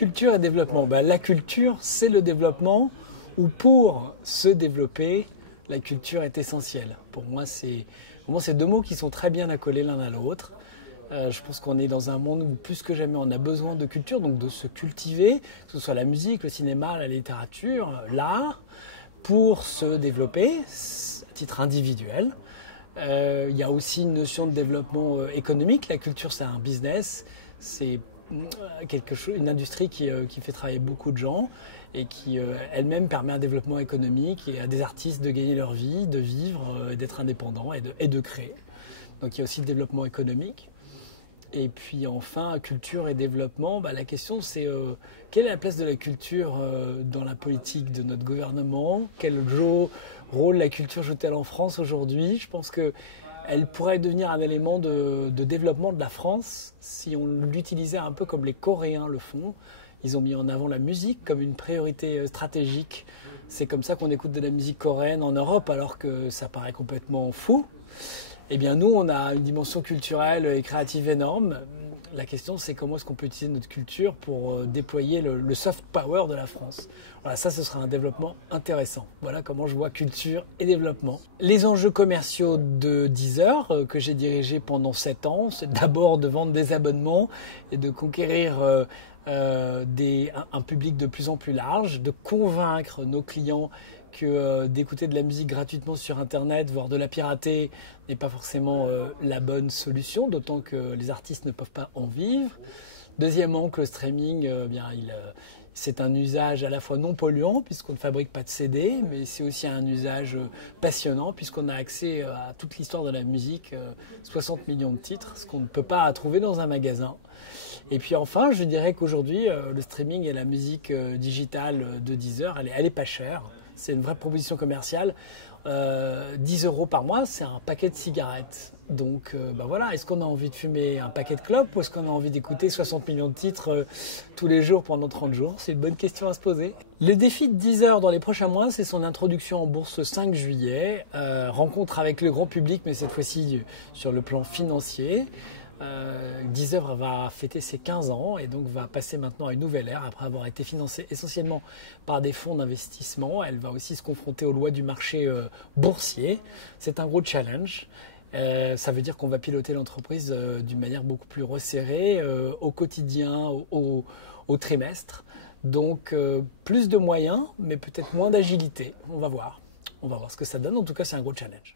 Culture et développement. Ben, la culture, c'est le développement, ou pour se développer, la culture est essentielle. Pour moi, c'est deux mots qui sont très bien accolés l'un à l'autre. Je pense qu'on est dans un monde où plus que jamais on a besoin de culture, donc de se cultiver, que ce soit la musique, le cinéma, la littérature, l'art, pour se développer à titre individuel. Il y a aussi une notion de développement économique. La culture, c'est un business, c'est une industrie qui fait travailler beaucoup de gens et qui elle-même permet un développement économique et à des artistes de gagner leur vie, de vivre, d'être indépendants et de créer. Donc il y a aussi le développement économique. Et puis enfin, culture et développement, la question c'est quelle est la place de la culture dans la politique de notre gouvernement? Quel rôle la culture joue-t-elle en France aujourd'hui? Je pense qu'elle pourrait devenir un élément de développement de la France si on l'utilisait un peu comme les Coréens le font. Ils ont mis en avant la musique comme une priorité stratégique. C'est comme ça qu'on écoute de la musique coréenne en Europe alors que ça paraît complètement fou. Eh bien, nous, on a une dimension culturelle et créative énorme. La question, c'est comment est-ce qu'on peut utiliser notre culture pour déployer le soft power de la France. Voilà, ça, ce sera un développement intéressant. Voilà comment je vois culture et développement. Les enjeux commerciaux de Deezer, que j'ai dirigés pendant 7 ans, c'est d'abord de vendre des abonnements et de conquérir un public de plus en plus large, de convaincre nos clients que d'écouter de la musique gratuitement sur Internet, voire de la pirater, n'est pas forcément la bonne solution, d'autant que les artistes ne peuvent pas en vivre. Deuxièmement, que le streaming, c'est un usage à la fois non polluant, puisqu'on ne fabrique pas de CD, mais c'est aussi un usage passionnant, puisqu'on a accès à toute l'histoire de la musique, 60 millions de titres, ce qu'on ne peut pas trouver dans un magasin. Et puis enfin, je dirais qu'aujourd'hui, le streaming et la musique digitale de Deezer, elle est pas chère. C'est une vraie proposition commerciale. 10 € par mois, c'est un paquet de cigarettes. Donc voilà, est-ce qu'on a envie de fumer un paquet de clopes ou est-ce qu'on a envie d'écouter 60 millions de titres tous les jours pendant 30 jours? C'est une bonne question à se poser. Le défi de Deezer dans les prochains mois, c'est son introduction en bourse le 5 juillet. Rencontre avec le grand public, mais cette fois-ci sur le plan financier. Deezer va fêter ses 15 ans et donc va passer maintenant à une nouvelle ère après avoir été financée essentiellement par des fonds d'investissement. Elle va aussi se confronter aux lois du marché boursier. C'est un gros challenge. Ça veut dire qu'on va piloter l'entreprise d'une manière beaucoup plus resserrée au quotidien, au trimestre. Donc plus de moyens, mais peut-être moins d'agilité. On va voir ce que ça donne. En tout cas, c'est un gros challenge.